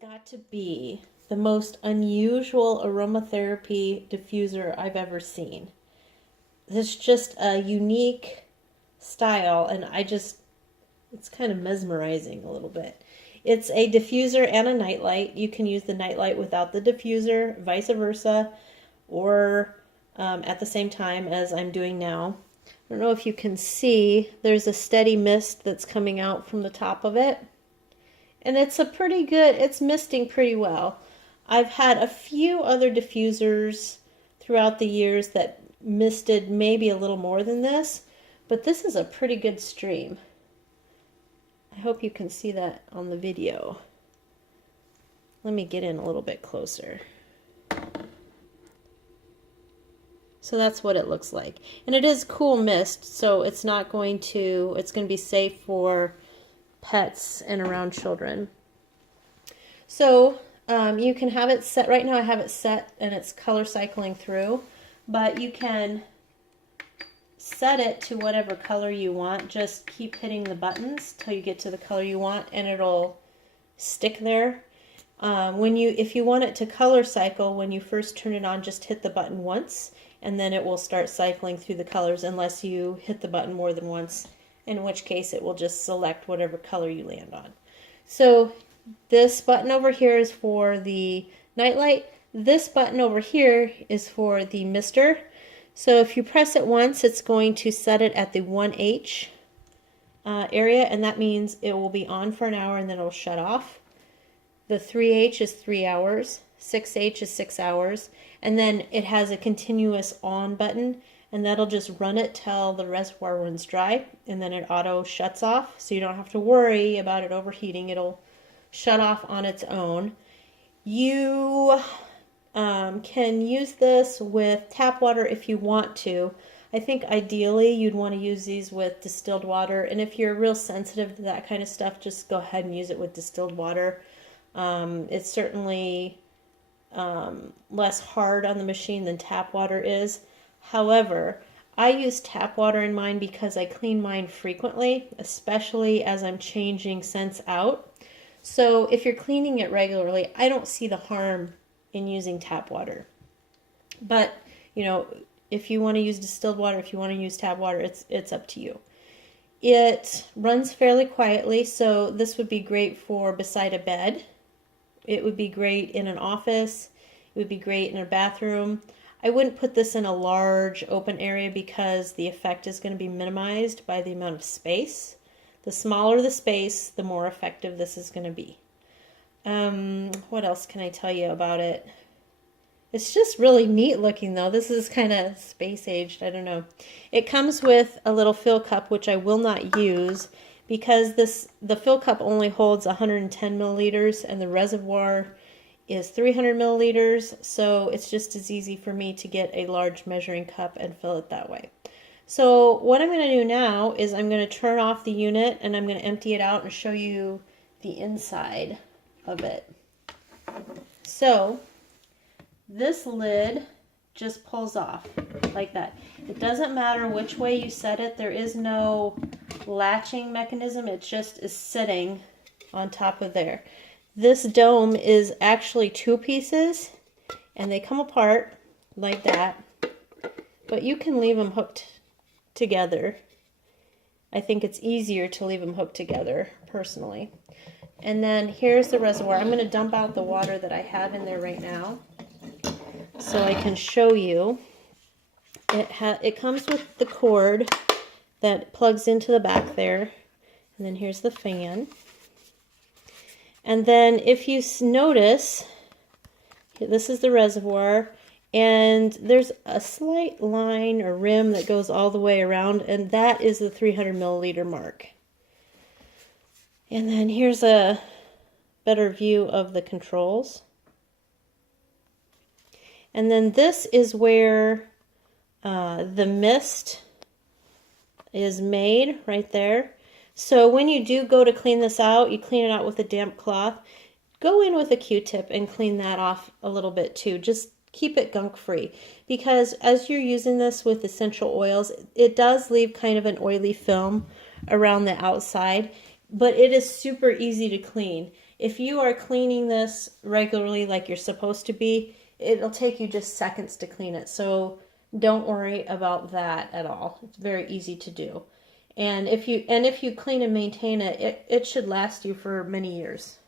got to be the most unusual aromatherapy diffuser I've ever seen. It's just a unique style, and it's kind of mesmerizing a little bit. It's a diffuser and a nightlight. You can use the nightlight without the diffuser, vice versa, or at the same time as I'm doing now. I don't know if you can see, there's a steady mist that's coming out from the top of it. And it's misting pretty well. I've had a few other diffusers throughout the years that misted maybe a little more than this, but this is a pretty good stream. I hope you can see that on the video. Let me get in a little bit closer. So that's what it looks like. And it is cool mist, so it's going to be safe for pets and around children. So you can have it set. Right now I have it set and it's color cycling through, but you can set it to whatever color you want. Just keep hitting the buttons till you get to the color you want and it'll stick there. If you want it to color cycle, when you first turn it on, just hit the button once and then it will start cycling through the colors unless you hit the button more than once, in which case it will just select whatever color you land on. So this button over here is for the nightlight. This button over here is for the mister. So if you press it once, it's going to set it at the 1H area, and that means it will be on for an hour and then it will shut off. The 3H is 3 hours, 6H is 6 hours, and then it has a continuous on button, and that'll just run it till the reservoir runs dry, and then it auto shuts off, so you don't have to worry about it overheating. It'll shut off on its own. You can use this with tap water if you want to. I think ideally you'd want to use these with distilled water, and if you're real sensitive to that kind of stuff, just go ahead and use it with distilled water. It's certainly less hard on the machine than tap water is. However, I use tap water in mine because I clean mine frequently, especially as I'm changing scents out. So if you're cleaning it regularly, I don't see the harm in using tap water. But, if you want to use distilled water, if you want to use tap water, it's up to you. It runs fairly quietly, so this would be great for beside a bed. It would be great in an office. It would be great in a bathroom. I wouldn't put this in a large open area because the effect is going to be minimized by the amount of space. The smaller the space, the more effective this is going to be. What else can I tell you about it? It's just really neat looking though. This is kind of space aged. I don't know. It comes with a little fill cup, which I will not use because the fill cup only holds 110 milliliters and the reservoir is 300 milliliters. So it's just as easy for me to get a large measuring cup and fill it that way. So what I'm going to do now is I'm going to turn off the unit and I'm going to empty it out and show you the inside of it. So this lid just pulls off like that. It doesn't matter which way you set it. There is no latching mechanism. It just is sitting on top of there. This dome is actually 2 pieces and they come apart like that, but you can leave them hooked together. I think it's easier to leave them hooked together personally. And then here's the reservoir. I'm going to dump out the water that I have in there right now so I can show you. It comes with the cord that plugs into the back there, and then here's the fan. And then if you notice, this is the reservoir, and there's a slight line or rim that goes all the way around, and that is the 300 milliliter mark. And then here's a better view of the controls. And then this is where the mist is made right there. So when you do go to clean this out, you clean it out with a damp cloth. Go in with a Q-tip and clean that off a little bit too. Just keep it gunk free, because as you're using this with essential oils, it does leave kind of an oily film around the outside, but it is super easy to clean. If you are cleaning this regularly like you're supposed to be, it'll take you just seconds to clean it. So don't worry about that at all. It's very easy to do. And if you clean and maintain it, it should last you for many years.